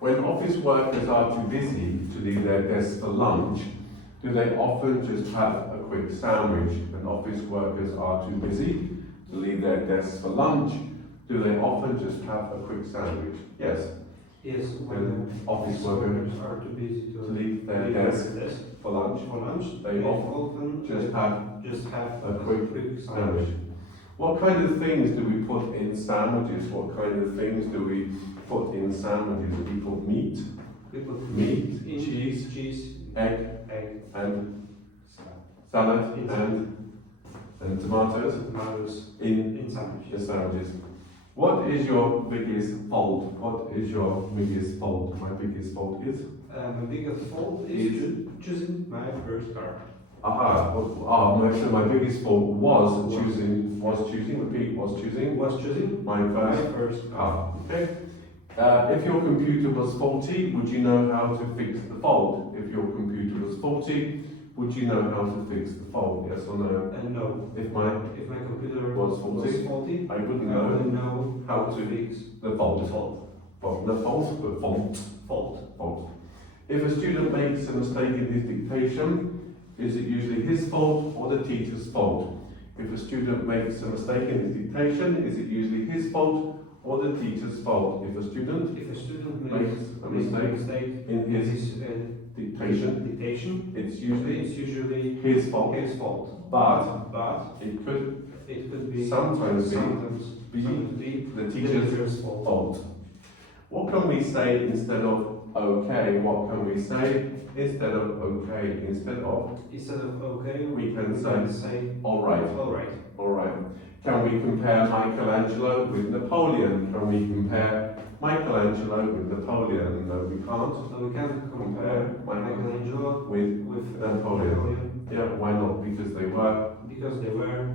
When office workers are too busy to leave their desks for lunch, do they often just have a quick sandwich? When office workers are too busy to leave their desks for lunch, do they often just have a quick sandwich? Yes. Yes, When office workers are too busy to leave their desk for lunch, they often just have a quick sandwich. What kind of things do we put in sandwiches? What kind of things do we put in sandwiches? We put meat, meat, cheese, egg, and salad, and tomatoes in sandwiches. What is your biggest fault? What is your biggest fault? My biggest fault is? My biggest fault is choosing my first car. Aha, my biggest fault was choosing my first car. Okay. If your computer was faulty, would you know how to fix the fault? If your computer was faulty, would you know how to fix the fault? Yes or no? No. If my computer was faulty, I wouldn't know how to fix the fault. Well, not fault, but fault. If a student makes a mistake in his dictation, is it usually his fault or the teacher's fault? If a student makes a mistake in his dictation, is it usually his fault or the teacher's fault? If a student makes a mistake in his dictation, it's usually his fault. But it could be sometimes be the teacher's fault. What can we say instead of okay? What can we say instead of okay? Instead of okay, we can say all right. Can we compare Michelangelo with Napoleon? Can we compare Michelangelo with Napoleon? No, we can't. No, we can't compare Michelangelo with Napoleon. Yeah, why not? Because they were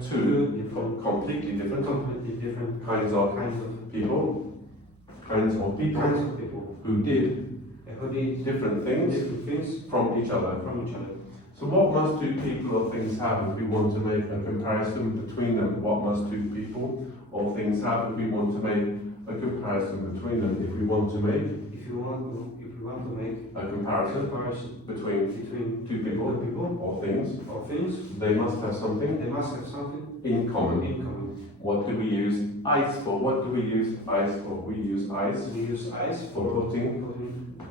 two completely different kinds of people who did different things from each other. So what must two people or things have if we want to make a comparison between them? What must two people or things have if we want to make a comparison between them? If we want to make a comparison between two people or things, they must have something in common. What do we use ice for? We use ice for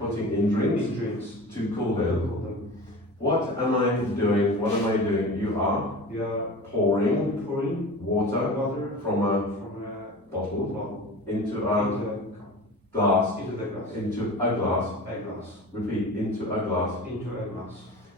putting in drinks to cool them. What am I doing? You are pouring water from a bottle into a glass. Repeat, into a glass.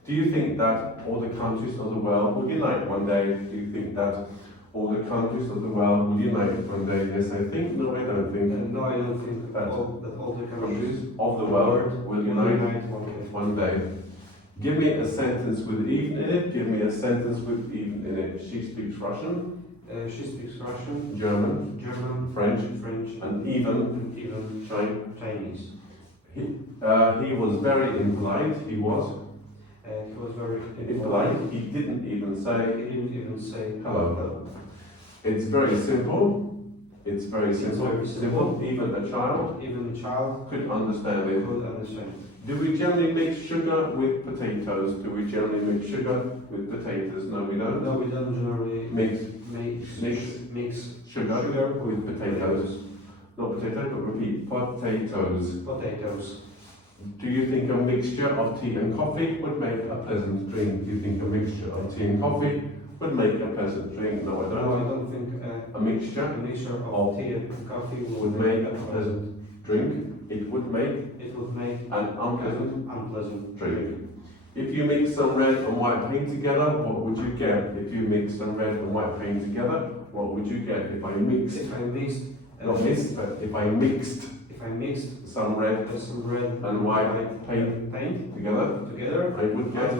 Do you think that all the countries of the world will unite one day? Do you think that all the countries of the world will unite one day? Yes, I think. No, I don't think. No, I don't think that all the countries of the world will unite one day. Give me a sentence with even in it. Give me a sentence with even in it. She speaks Russian. German, French, and even Chinese. He was very impolite. He was very impolite. He didn't even say hello. It's very simple. Simple. Even a child could understand it. Do we generally mix sugar with potatoes? No, we don't generally mix sugar with potatoes. Not potatoes, but repeat, potatoes. Do you think a mixture of tea and coffee would make a pleasant drink? Do you think a mixture of tea and coffee would make a pleasant drink? No, I don't think a mixture of tea and coffee would make a pleasant drink. It would make an unpleasant drink. If you mix some red and white paint together, what would you get? If you mix some red and white paint together, what would you get? If I mixed some red and white paint together, I would get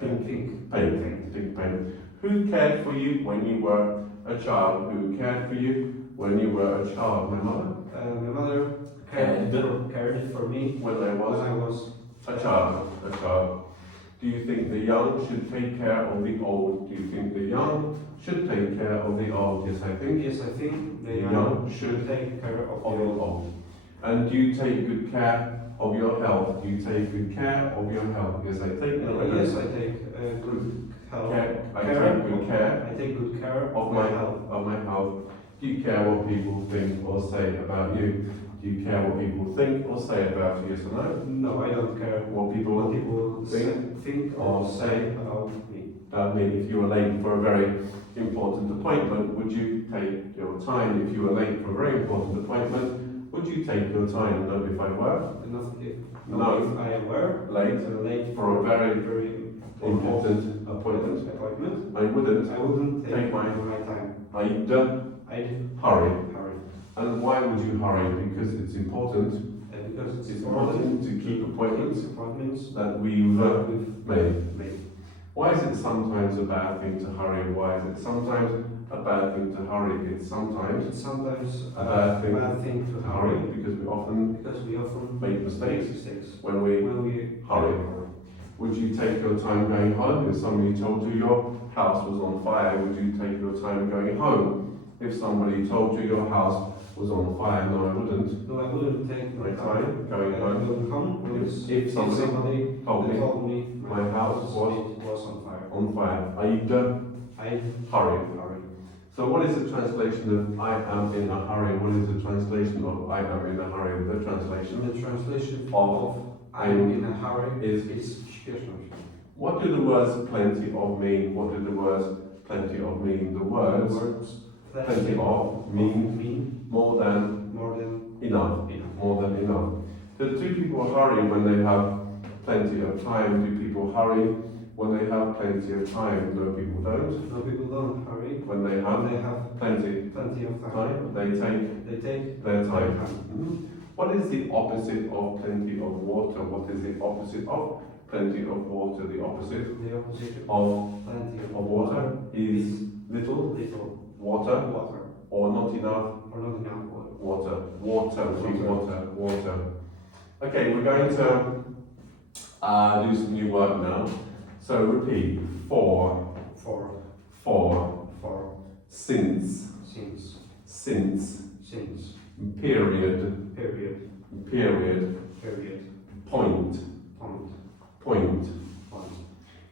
pink paint. Who cared for you when you were a child? Who cared for you when you were a child? My mother. My mother cared for me when I was a child. Do you think the young should take care of the old? Do you think the young should take care of the old? Yes, I think the young should take care of the old. And do you take good care of your health? Do you take good care of your health? Yes, I take Yes, I take good health. I take good care I take good care of my health. Do you care what people think or say about you? Do you care what people think or say about you? Yes or no? No, I don't care What people think or say about me. If you were late for a very important appointment, would you take your time? If you were late for a very important appointment, would you take your time? No, if I were. If I were late for a very important appointment, I wouldn't take my time. I'd hurry. And why would you hurry? Because it's important. Because It's important to keep appointments that we've made. Why is it sometimes a bad thing to hurry? Why is it sometimes a bad thing to hurry? It's sometimes a bad thing to hurry because we often make mistakes when we hurry. Would you take your time going home if somebody told you your house was on fire? Would you take your time going home if somebody told you your house was on fire? No, I wouldn't. No, I wouldn't take My time going home if somebody told me my house was on fire. I'd hurry. So what is the translation of I am in a hurry? What is the translation of I am in a hurry? The translation of I am in a hurry is śpieszność. What do the words plenty of mean? What do the words plenty of mean? The words plenty of mean more than enough. More than enough. So do people hurry when they have plenty of time? Do people hurry when they have plenty of time? No, people don't. No, people don't hurry. When they have plenty of time, they take their time. What is the opposite of plenty of water? What is the opposite of plenty of water? The opposite of plenty of water is little water or not enough water. Okay, we're going to do some new work now. So repeat. For. Since. Period. Point.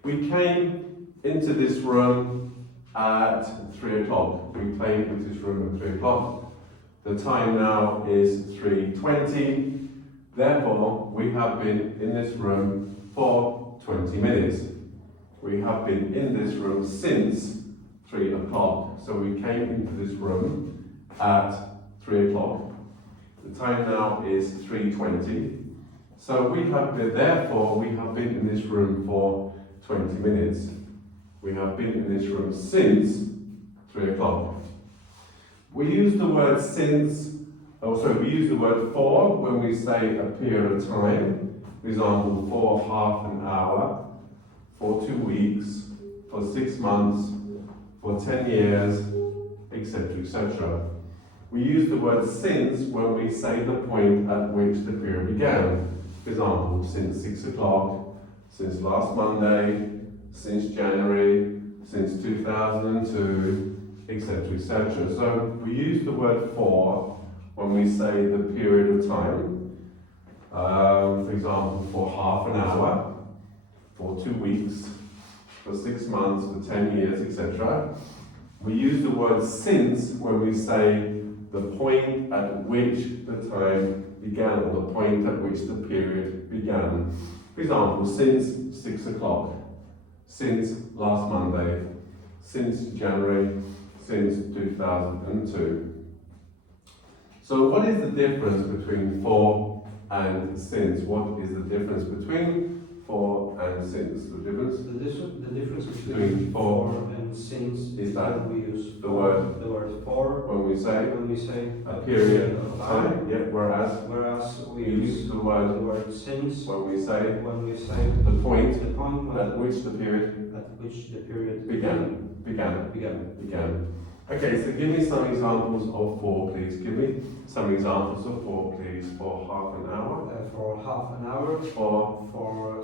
We came into this room at 3 o'clock. We came into this room at 3 o'clock. The time now is 3:20. Therefore, we have been in this room for 20 minutes. We have been in this room since 3 o'clock. So we came into this room at 3 o'clock. The time now is 3:20. So we have been in this room for 20 minutes. We have been in this room since 3 o'clock. We use the word we use the word for when we say a period of time. For example, for half an hour, for 2 weeks, for 6 months, for 10 years, etc., etc. We use the word since when we say the point at which the period began. For example, since 6 o'clock, since last Monday, since January, since 2002, etc., etc. So we use the word for when we say the period of time. For example, for half an hour, for 2 weeks, for 6 months, for 10 years, etc. We use the word since when we say the point at which the time began, or the point at which the period began. For example, since 6 o'clock, since last Monday, since January, since 2002. So what is the difference between for and since? What is the difference between for and since? The difference between for and since is that we use the word for when we say a period of time, whereas we use the word since when we say the point at which the period began. Okay, so give me some examples of for, please. Give me some examples of for, please. For half an hour. For half an hour. For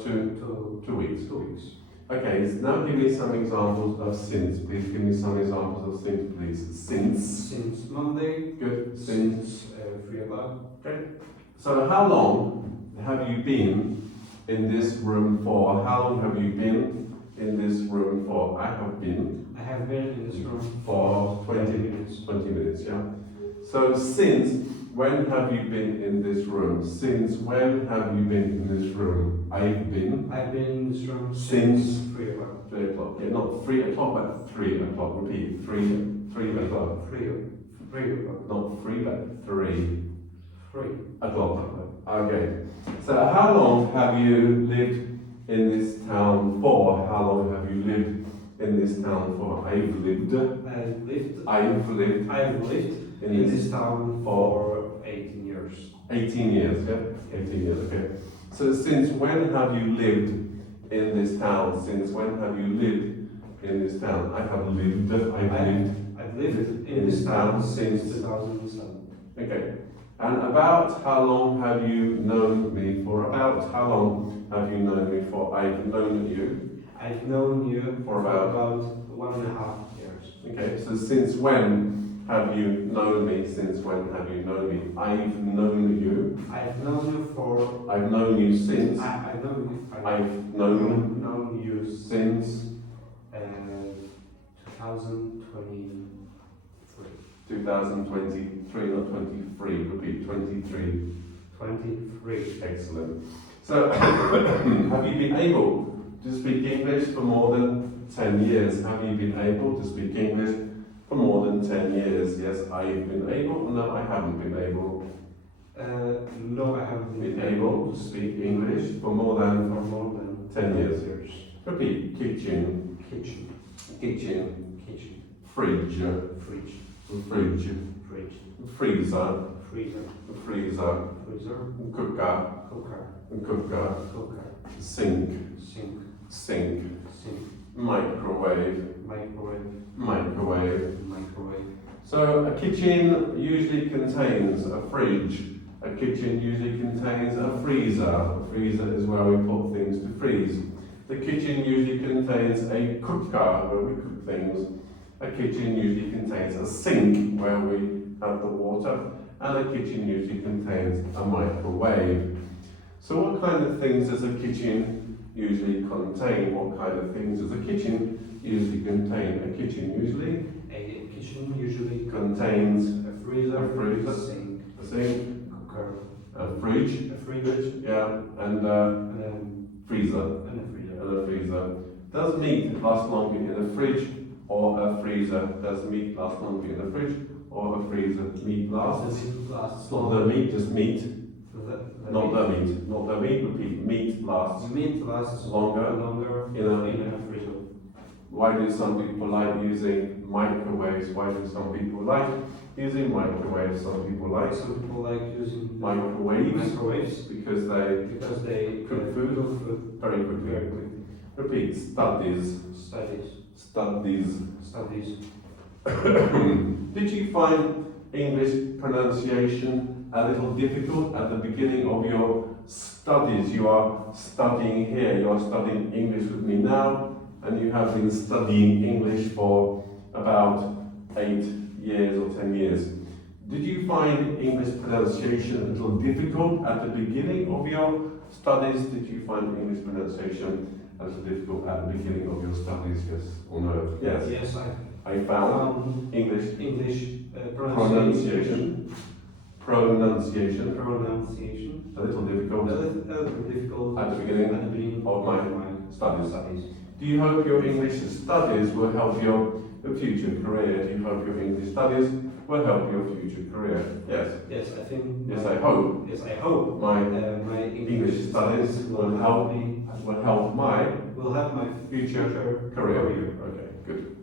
2 weeks. 2 weeks. Okay, so now give me some examples of since. Please give me some examples of since, please. Since. Since Monday. Good. Since 3 o'clock. Okay. So how long have you been in this room for? How long have you been in this room for? I have been I have been in this room for 20 minutes. 20 minutes, yeah. So since when have you been in this room? Since when have you been in this room? I've been I've been in this room Since 3 o'clock. 3 o'clock. Yeah, not 3 o'clock, but 3 o'clock. Repeat. 3 o'clock. 3 o'clock. Not 3, but 3 3. o'clock. Okay. So how long have you lived in this town for? How long have you lived in this town for? I've lived I've lived in this town for 18 years. 18 years, yeah? 18 years, okay. So since when have you lived in this town? Since when have you lived in this town? I've lived in this town since 2007. Okay. And about how long have you known me for? About how long have you known me for? I've known you. I've known you For about 1.5 years. Okay, so since when have you known me? Since when have you known me? I've known you. I've known you for. I've known you since. I've known you. I've known known you since 2023. 2023, not 23. Repeat, 23. 23. Excellent. So, have you been able to speak English for more than 10 years? Have you been able to speak English for more than 10 years? Yes, I've been able. No, I haven't been able. No, I haven't Been able to speak English for more than 10 years. Repeat. Kitchen. Kitchen. Kitchen. Kitchen. Fridge. Fridge. Fridge. Fridge. Freezer. Freezer. Freezer. Freezer. Cooker. Cooker. Cooker. Cooker. Sink. Sink. Sink. Sink. Microwave. Microwave. Microwave. Microwave. So a kitchen usually contains a fridge. A kitchen usually contains a freezer. A freezer is where we put things to freeze. The kitchen usually contains a cooker where we cook things. A kitchen usually contains a sink where we have the water. And a kitchen usually contains a microwave. So what kind of things does a kitchen usually contain? What kind of things does a kitchen usually contain? A kitchen usually contains a freezer, freezer, sink, a sink, cooker, a fridge, yeah, and a freezer, and a freezer. Does meat last longer in a fridge or a freezer? Does meat last longer in a fridge or a freezer? Meat lasts. Not the meat, just meat. Not the meat. Not the meat. Repeat. Meat lasts. Meat lasts longer in a freezer. Why do some people like using microwaves? Why do some people like using microwaves? Some people like using microwaves because they cook food very quickly. Repeat. Studies. Did you find English pronunciation a little difficult at the beginning of your studies? You are studying here. You are studying English with me now. And you have been studying English for about 8 years or 10 years. Did you find English pronunciation a little difficult at the beginning of your studies? Did you find English pronunciation a little difficult at the beginning of your studies? Yes or no? Yes. Yes, I found English pronunciation a little difficult at the beginning of my studies. Do you hope your English studies will help your future career? Do you hope your English studies will help your future career? Yes. Yes, I think. Yes, I hope. Yes, I hope My my English studies will help my future career. Okay, good.